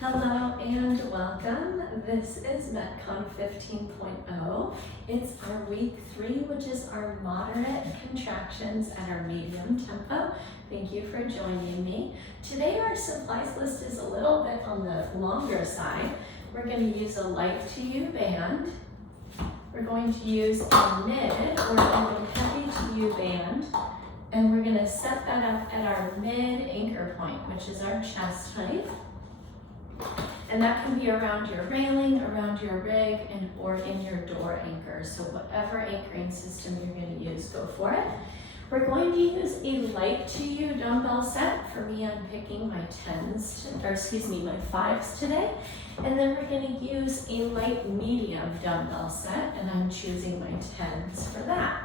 Hello and welcome. This is MetCon 15.0. It's our week 3, which is our moderate contractions at our medium tempo. Thank you for joining me. Today our supplies list is a little bit on the longer side. We're going to use a light to U band. We're going to use a mid or even heavy to U band. And we're going to set that up at our mid anchor point, which is our chest height. And that can be around your railing, around your rig, or in your door anchor. So whatever anchoring system you're going to use, go for it. We're going to use a light to U dumbbell set. For me, I'm picking my my 5s today. And then we're going to use a light medium dumbbell set, and I'm choosing my 10s for that.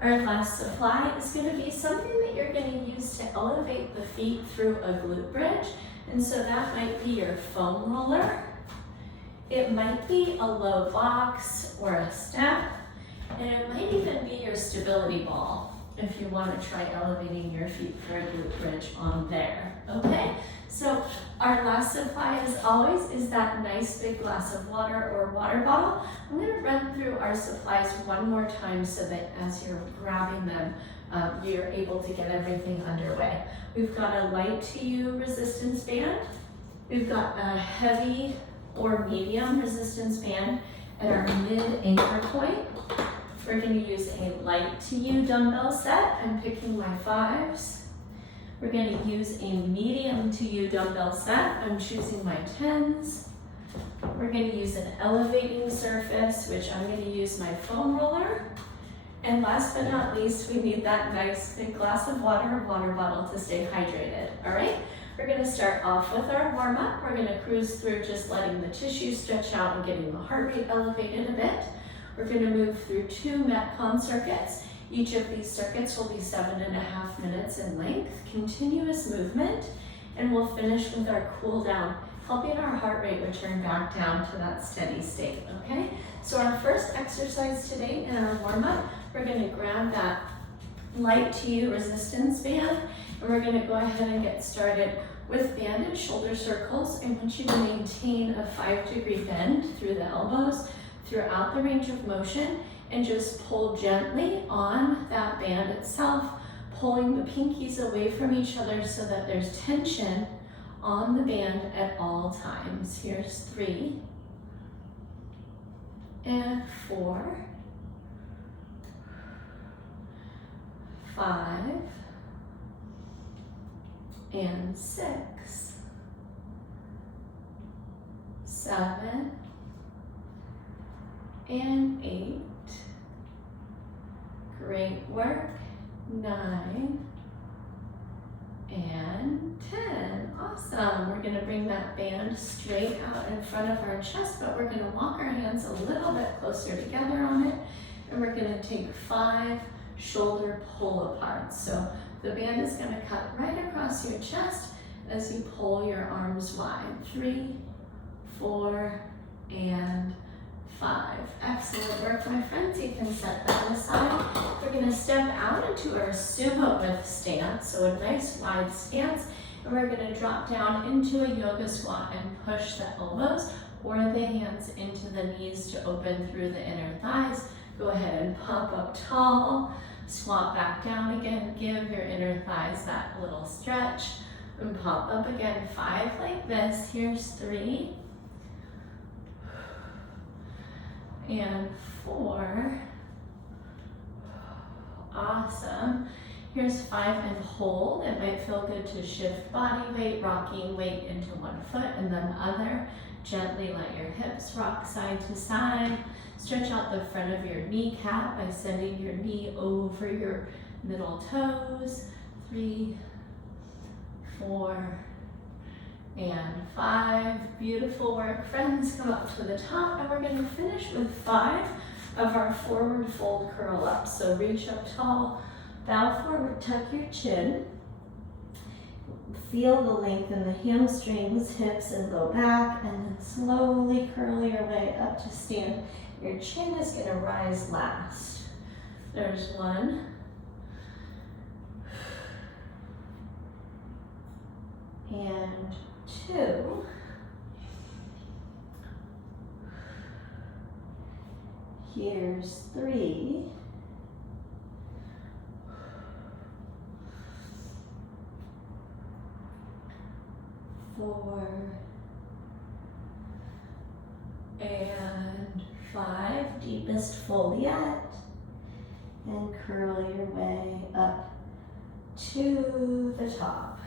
Our last supply is going to be something that you're going to use to elevate the feet through a glute bridge. And so that might be your foam roller. It might be a low box or a step. And it might even be your stability ball if you want to try elevating your feet for a glute bridge on there. Okay? So our last supply, as always, is that nice big glass of water or water bottle. I'm going to run through our supplies one more time so that as you're grabbing them, you're able to get everything underway. We've got a light to U resistance band. We've got a heavy or medium resistance band at our mid anchor point. We're going to use a light to U dumbbell set. I'm picking my 5s. We're going to use a medium to U dumbbell set. I'm choosing my 10s. We're going to use an elevating surface, which I'm going to use my foam roller. And last but not least, we need that nice big glass of water or water bottle to stay hydrated. All right, we're going to start off with our warm up. We're going to cruise through just letting the tissue stretch out and getting the heart rate elevated a bit. We're going to move through 2 MetCon circuits. Each of these circuits will be 7.5 minutes in length, continuous movement, and we'll finish with our cool down, helping our heart rate return back down to that steady state, okay? So our first exercise today in our warm up, we're going to grab that light to U resistance band, and we're going to go ahead and get started with banded shoulder circles. I want you to maintain a 5-degree bend through the elbows throughout the range of motion, and just pull gently on that band itself, pulling the pinkies away from each other so that there's tension on the band at all times. Here's 3 and 4, 5 and 6, 7 and 8. Great work. 9 and 10. Awesome. We're going to bring that band straight out in front of our chest, but we're going to walk our hands a little bit closer together on it, and we're going to take 5 shoulder pull aparts. So the band is going to cut right across your chest as you pull your arms wide. 3, 4, and 5. Excellent work, my friends. You can set that aside. We're going to step out into our sumo width stance, so a nice wide stance, and we're going to drop down into a yoga squat and push the elbows or the hands into the knees to open through the inner thighs. Go ahead and pump up tall, squat back down again, give your inner thighs that little stretch, and pump up again. 5 like this. Here's 3 and 4. Awesome. Here's 5 and hold. It might feel good to shift body weight, rocking weight into one foot and then other. Gently let your hips rock side to side. Stretch out the front of your kneecap by sending your knee over your middle toes. 3, 4, and 5. Beautiful work, friends. Come up to the top, and we're going to finish with 5 of our forward fold curl ups. So reach up tall, bow forward, tuck your chin. Feel the length in the hamstrings, hips, and low back, and then slowly curl your way up to stand. Your chin is going to rise last. There's 1. And 2. Here's 3. 4 and 5. Deepest fold yet. And curl your way up to the top.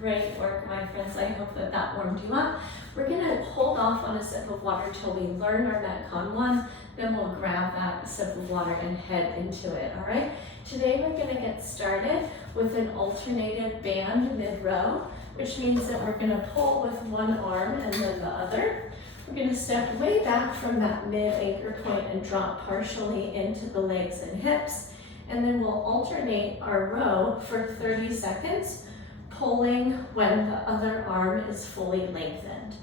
Great work, my friends. I hope that that warmed you up. We're gonna hold off on a sip of water till we learn our MetCon 1, then we'll grab that sip of water and head into it, all right? Today we're gonna get started with an alternated band mid-row, which means that we're gonna pull with one arm and then the other. We're gonna step way back from that mid-anchor point and drop partially into the legs and hips, and then we'll alternate our row for 30 seconds, pulling when the other arm is fully lengthened.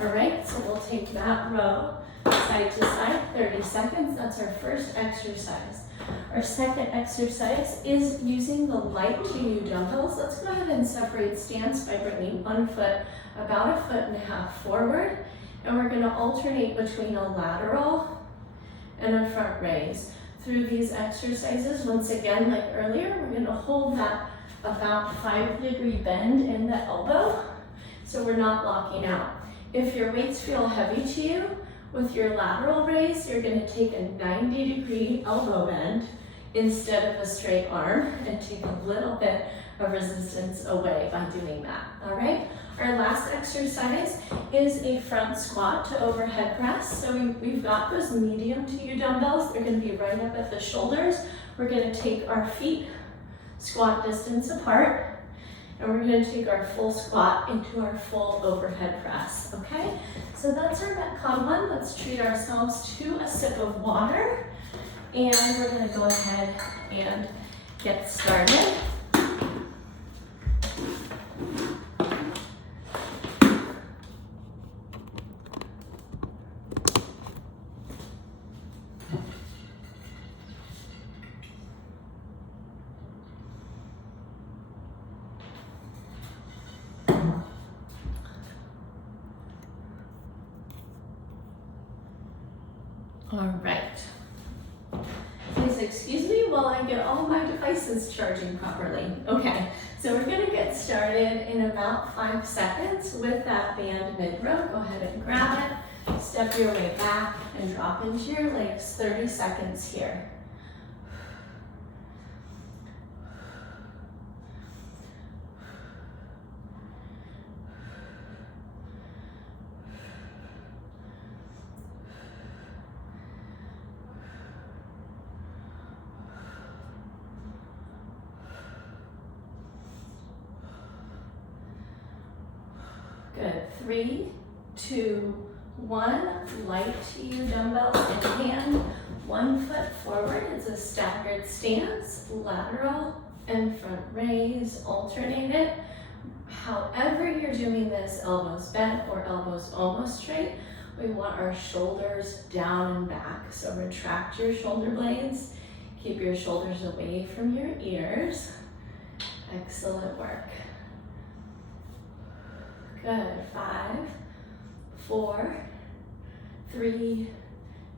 All right, so we'll take that row side to side, 30 seconds. That's our first exercise. Our second exercise is using the light to you dumbbells. Let's go ahead and separate stance by bringing one foot about 1.5 feet forward, and we're gonna alternate between a lateral and a front raise. Through these exercises, once again, like earlier, we're gonna hold that about 5-degree bend in the elbow, so we're not locking out. If your weights feel heavy to you, with your lateral raise, you're gonna take a 90-degree elbow bend instead of a straight arm and take a little bit of resistance away by doing that, all right? Our last exercise is a front squat to overhead press. So we've got those medium to you dumbbells. They're gonna be right up at the shoulders. We're gonna take our feet squat distance apart, and we're gonna take our full squat into our full overhead press, okay? So that's our MetCon 1. Let's treat ourselves to a sip of water, and we're gonna go ahead and get started. All right. Please excuse me while I get all my devices charging properly. Okay, so we're gonna get started in about 5 seconds with that band mid-row. Go ahead and grab it, step your way back and drop into your legs, 30 seconds here. Good, 3, 2, 1, light to you dumbbells in hand, 1 foot forward. It's a staggered stance, lateral and front raise, alternate it. However you're doing this, elbows bent or elbows almost straight, we want our shoulders down and back. So retract your shoulder blades, keep your shoulders away from your ears. Excellent work. Good, 5, 4, 3,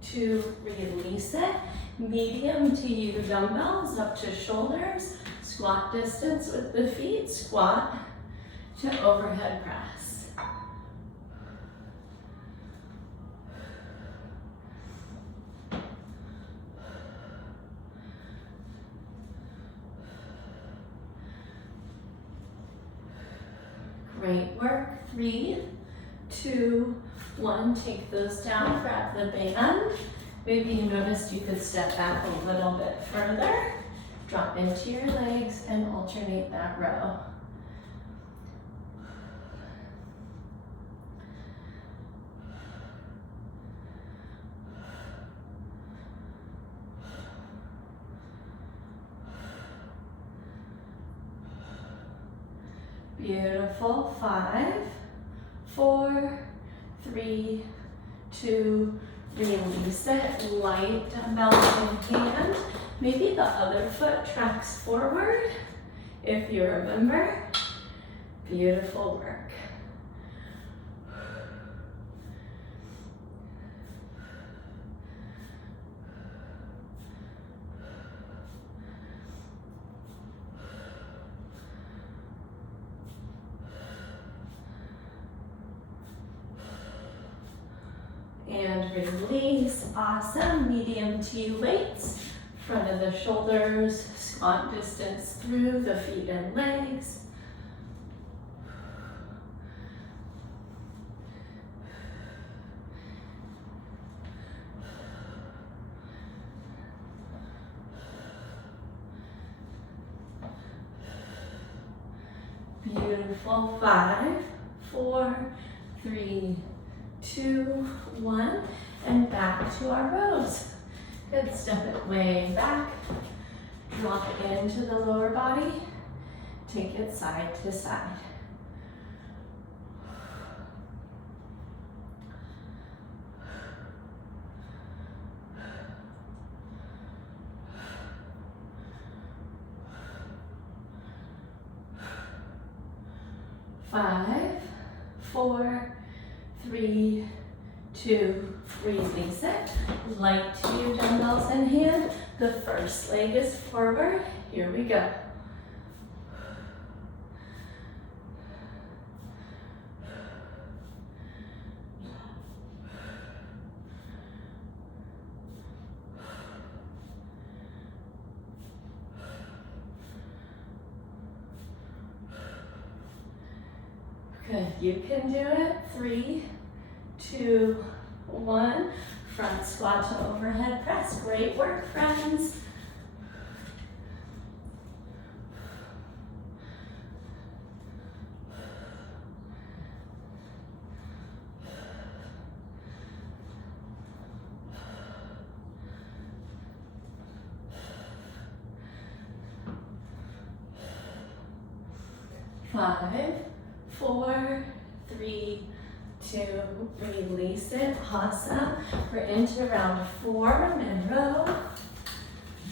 2, release it. Medium to you dumbbells up to shoulders, squat distance with the feet, squat to overhead press. Great work. 3, 2, 1. Take those down, grab the band. Maybe you noticed you could step back a little bit further. Drop into your legs and alternate that row. Beautiful. 5, 4, 3, 2, release it. Light dumbbells in hand. Maybe the other foot tracks forward, if you remember. Beautiful work. and release. Awesome. Medium T weights. Front of the shoulders, squat distance through the feet and legs. Beautiful. 5, 4, 3, 2, 1, and back to our rows. Good. Step it way back. Drop it into the lower body. Take it side to side. Five, 4, 3, 2, release it. Light to your dumbbells in hand. The first leg is forward. Here we go. Good, you can do it. 3, 2, 1. Front squat to overhead press. Great work, friends. Five, 4, 3, 2, release it. Awesome. We're into round 4, mid row.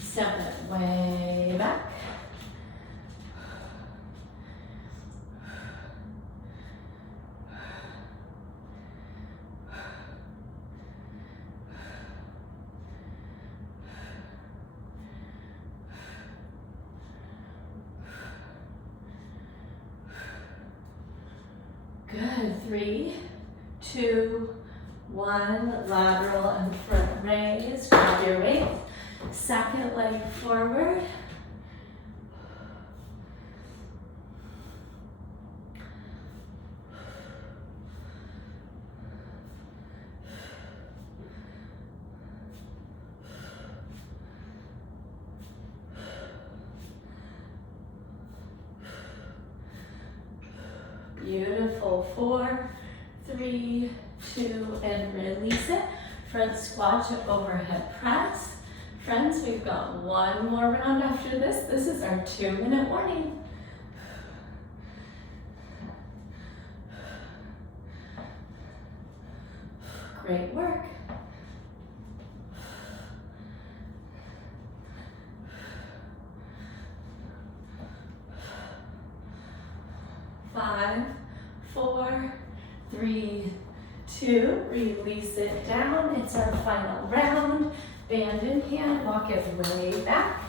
Step it way back. Good. 3, 2, 1. Lateral and front raise. Grab your weight. Second leg forward. Beautiful. 4, 3, 2, and release it. Front squat to overhead press. Friends, we've got one more round after this. This is our 2-minute warning. Great work. Five, 4, 3, 2, release it down. It's our final round. Band in hand, walk it way back.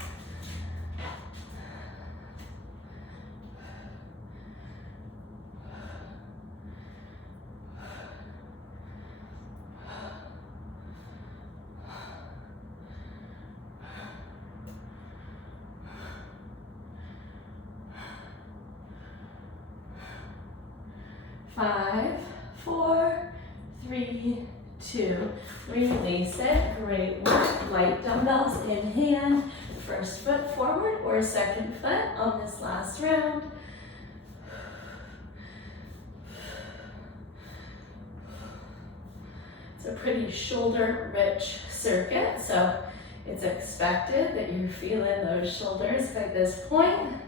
Five, 4, 3, 2, release it. Great work. Light dumbbells in hand. First foot forward or second foot on this last round. It's a pretty shoulder-rich circuit, so it's expected that you're feeling those shoulders by this point.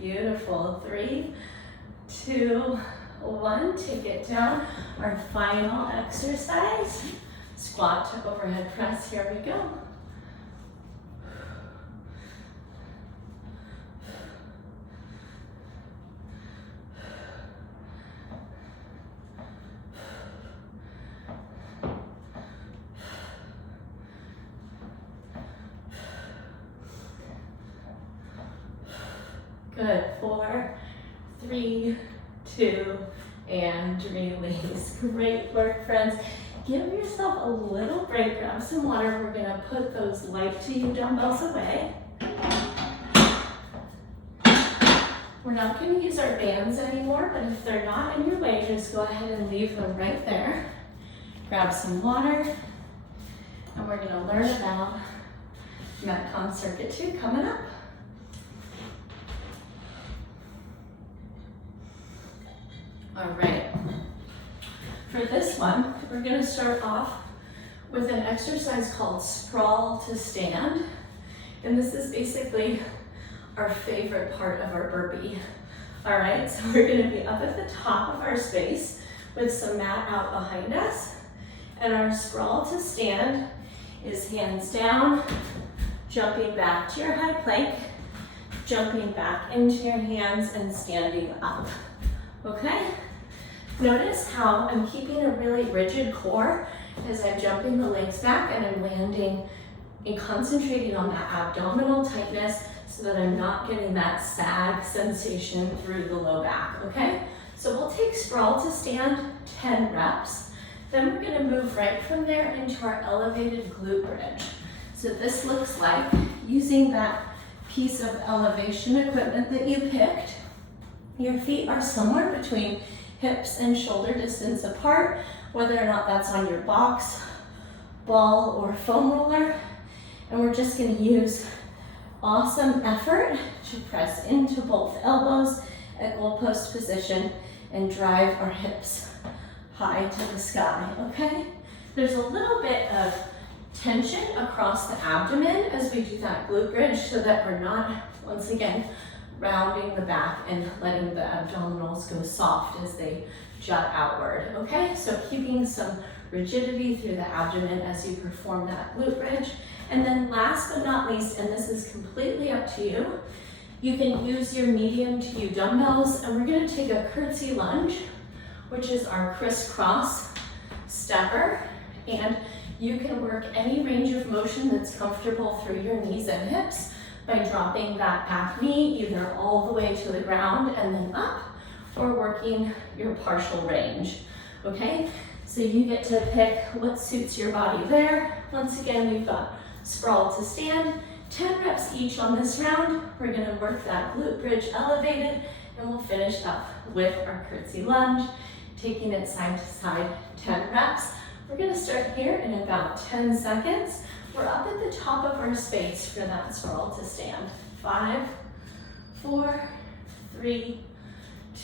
Beautiful. 3, 2, 1. Take it down. Our final exercise. Squat to overhead press. Here we go. Good. 4, 3, 2, and release. Great work, friends. Give yourself a little break, grab some water. We're gonna put those light to you dumbbells away. We're not gonna use our bands anymore, but if they're not in your way, just go ahead and leave them right there. Grab some water, and we're gonna learn about MetCon Circuit 2 coming up. All right, for this one, we're gonna start off with an exercise called sprawl to stand. And this is basically our favorite part of our burpee. All right, so we're gonna be up at the top of our space with some mat out behind us. And our sprawl to stand is hands down, jumping back to your high plank, jumping back into your hands and standing up, okay? Notice how I'm keeping a really rigid core as I'm jumping the legs back and I'm landing and concentrating on that abdominal tightness so that I'm not getting that sag sensation through the low back, okay? So we'll take sprawl to stand, 10 reps. Then we're gonna move right from there into our elevated glute bridge. So this looks like using that piece of elevation equipment that you picked. Your feet are somewhere between hips and shoulder distance apart, whether or not that's on your box, ball, or foam roller. And we're just gonna use awesome effort to press into both elbows at goalpost position and drive our hips high to the sky, okay? There's a little bit of tension across the abdomen as we do that glute bridge so that we're not, once again, rounding the back and letting the abdominals go soft as they jut outward, okay? So keeping some rigidity through the abdomen as you perform that glute bridge. And then last but not least, and this is completely up to you, you can use your medium to you dumbbells, and we're gonna take a curtsy lunge, which is our crisscross stepper, and you can work any range of motion that's comfortable through your knees and hips by dropping that back knee either all the way to the ground and then up, or working your partial range, okay? So you get to pick what suits your body there. Once again, we've got sprawl to stand, 10 reps each on this round. We're gonna work that glute bridge elevated, and we'll finish up with our curtsy lunge, taking it side to side, 10 reps. We're gonna start here in about 10 seconds. We're up at the top of our space for that sprawl to stand. 5, 4, 3,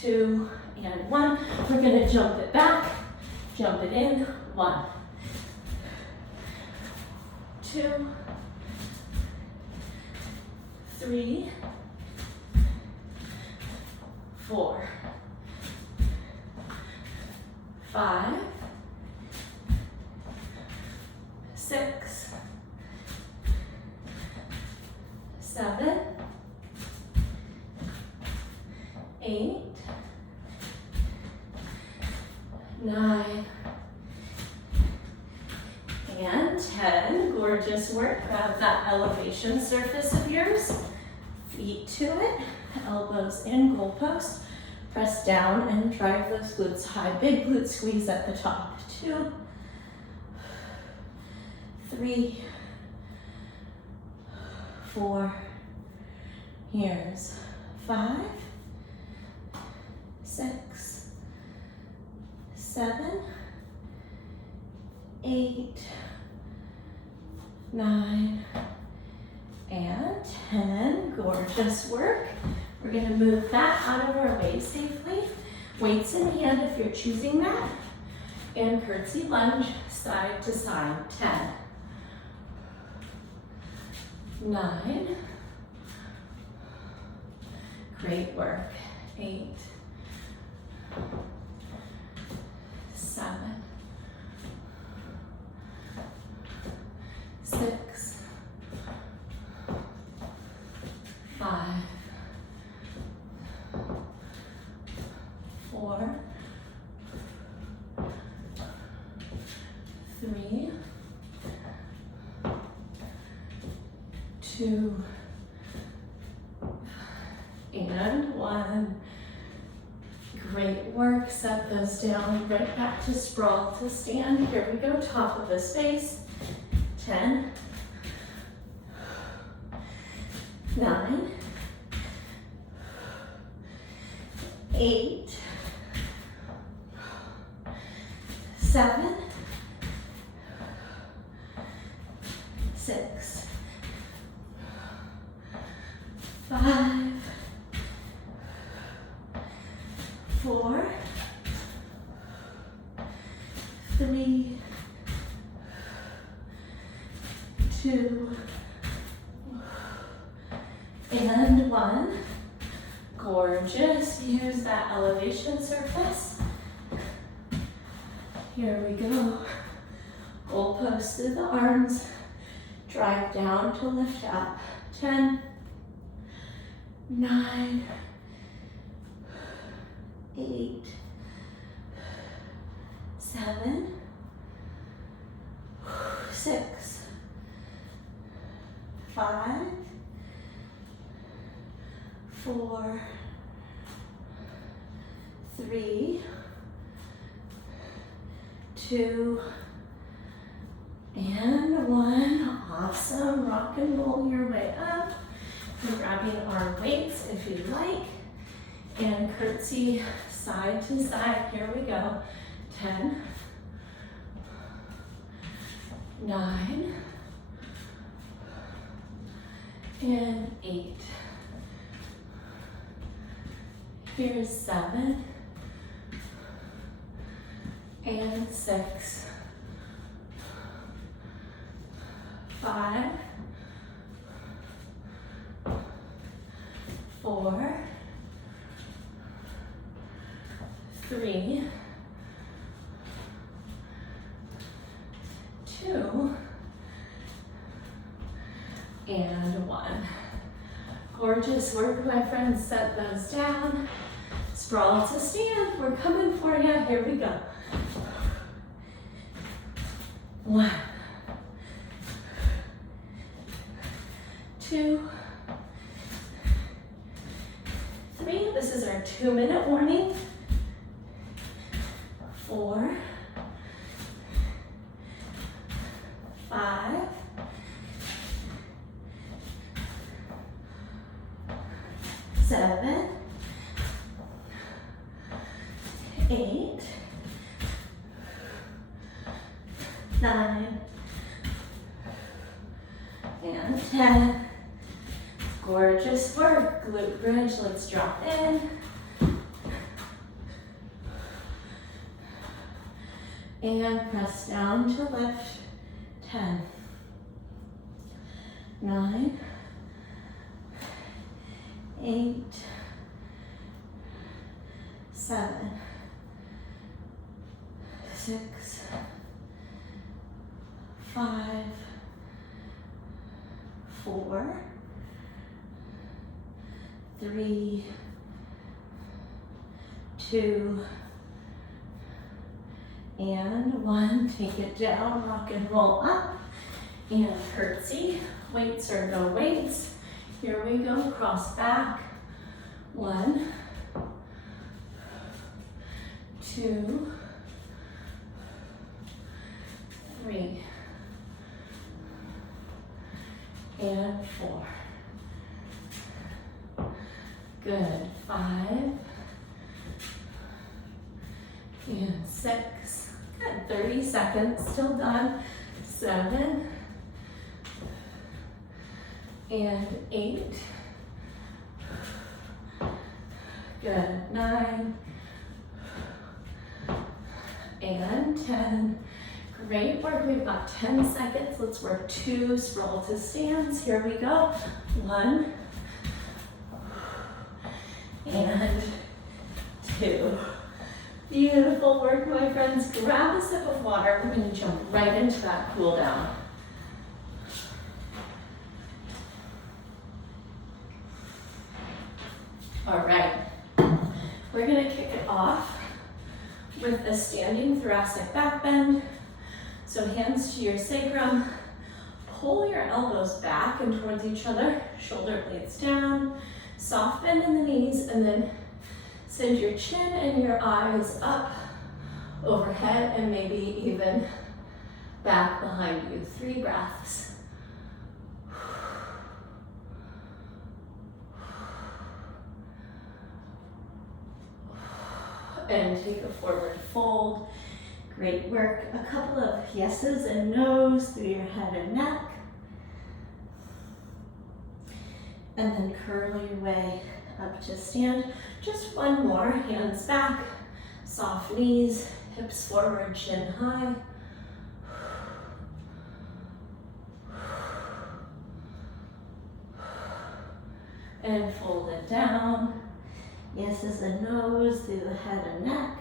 2, and 1. We're gonna jump it back, jump it in. 1, 2, 3, 4, 5, 6, 7, 8, 9, and 10. Gorgeous work. Grab that elevation surface of yours. Feet to it, elbows in, goalpost. Press down and drive those glutes high. Big glute squeeze at the top. 2, 3, 4, here's 5, 6, 7, 8, 9, and 10. Gorgeous work. We're gonna move that out of our way safely. Weights in hand if you're choosing that. And curtsy lunge, side to side, 10, 9, great work, 8, 7, 6, 5, 4, 3, 2, and 1. Great work, set those down, right back to sprawl to stand. Here we go, top of the space. 10, 9, 8, 7, 6, 5, 4, 3, 2, and 1. Gorgeous. Use that elevation surface. Here we go. Goalpost through the arms. Drive down to lift up. 10, 9, 8, 7, 6, 5, 4, 3, 2, and 1. Awesome. Rock and roll your way up. And grabbing our weights if you'd like. And curtsy side to side. Here we go. 10, 9, and 8. Here's 7, and 6, 5, 4, 3, 2, and 1. Gorgeous work, my friends. Set those down. Sprawl to stand. We're coming for you. Here we go. 1, 2, 3. This is our 2-minute warning. 4, 5, 7, 8, 9, and 10. Gorgeous work. Glute bridge. Let's drop in. And press down to lift. 10, 9, 8, 7, 6, 5, 4, 3, 2, and 1. Take it down, rock and roll up, and curtsy. Weights or no weights. Here we go, cross back. 1, 2, 3, and 4. Good. 5, and 6. Good. 30 seconds, still done. 7, and 8. Good. 9, and 10. Great work. We've got 10 seconds. Let's work 2 sprawl to stands. Here we go. 1, and 2. Beautiful work, my friends. Grab a sip of water. We're going to jump right into that cool down. All right. We're going to kick it off with a standing thoracic back bend. So hands to your sacrum. Pull your elbows back and towards each other. Shoulder blades down. Soft bend in the knees, and then Send your chin and your eyes up overhead and maybe even back behind you. 3 breaths. And take a forward fold. Great work. A couple of yeses and nos through your head and neck. And then curl your way up to stand. Just one more, hands back, soft knees, hips forward, chin high. And fold it down. Yeses and nos through the head and neck.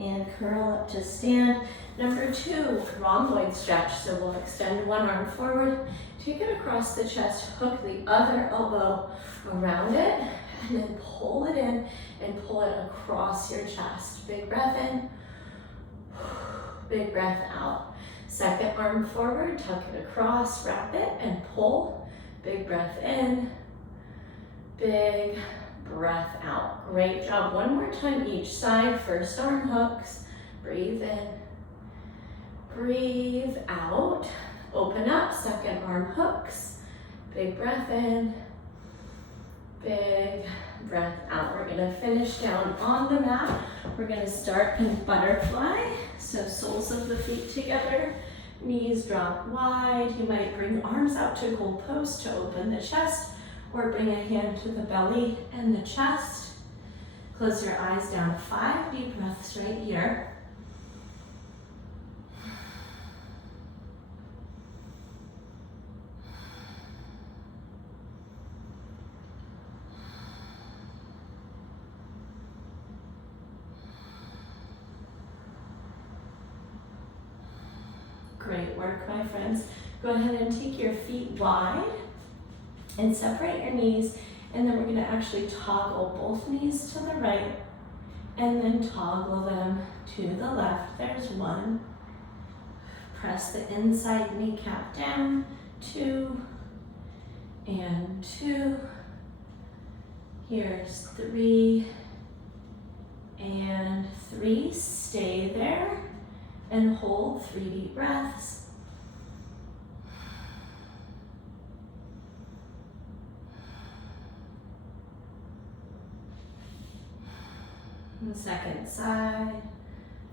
And curl up to stand. Number 2, rhomboid stretch. So we'll extend one arm forward, take it across the chest, hook the other elbow around it, and then pull it in and pull it across your chest. Big breath in, big breath out. Second arm forward, tuck it across, wrap it, and pull. Big breath in, big breath out. Great job. One more time each side. First arm hooks, breathe in, breathe out. Open up, second arm hooks, big breath in, big breath out. We're gonna finish down on the mat. We're gonna start in butterfly. So soles of the feet together, knees drop wide. You might bring arms out to goal post to open the chest, or bring a hand to the belly and the chest. Close your eyes down. 5 deep breaths right here. Great work, my friends. Go ahead and take your feet wide and separate your knees, and then we're gonna actually toggle both knees to the right and then toggle them to the left. There's 1. Press the inside kneecap down, 2, and 2. Here's 3, and 3. Stay there and hold 3 deep breaths. And the second side,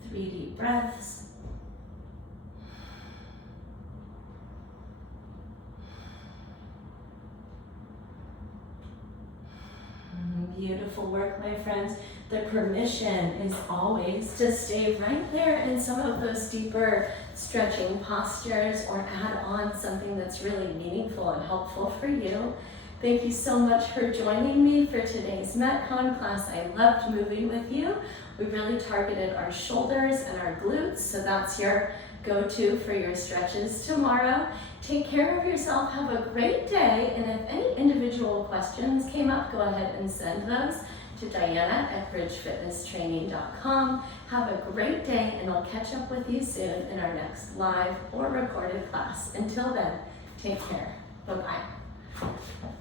3 deep breaths. Beautiful work, my friends. The permission is always to stay right there in some of those deeper stretching postures, or add on something that's really meaningful and helpful for you. Thank you so much for joining me for today's MetCon class. I loved moving with you. We really targeted our shoulders and our glutes, so that's your go-to for your stretches tomorrow. Take care of yourself, have a great day, and if any individual questions came up, go ahead and send those to Diana@bridgefitnesstraining.com. Have a great day, and I'll catch up with you soon in our next live or recorded class. Until then, take care. Bye-bye.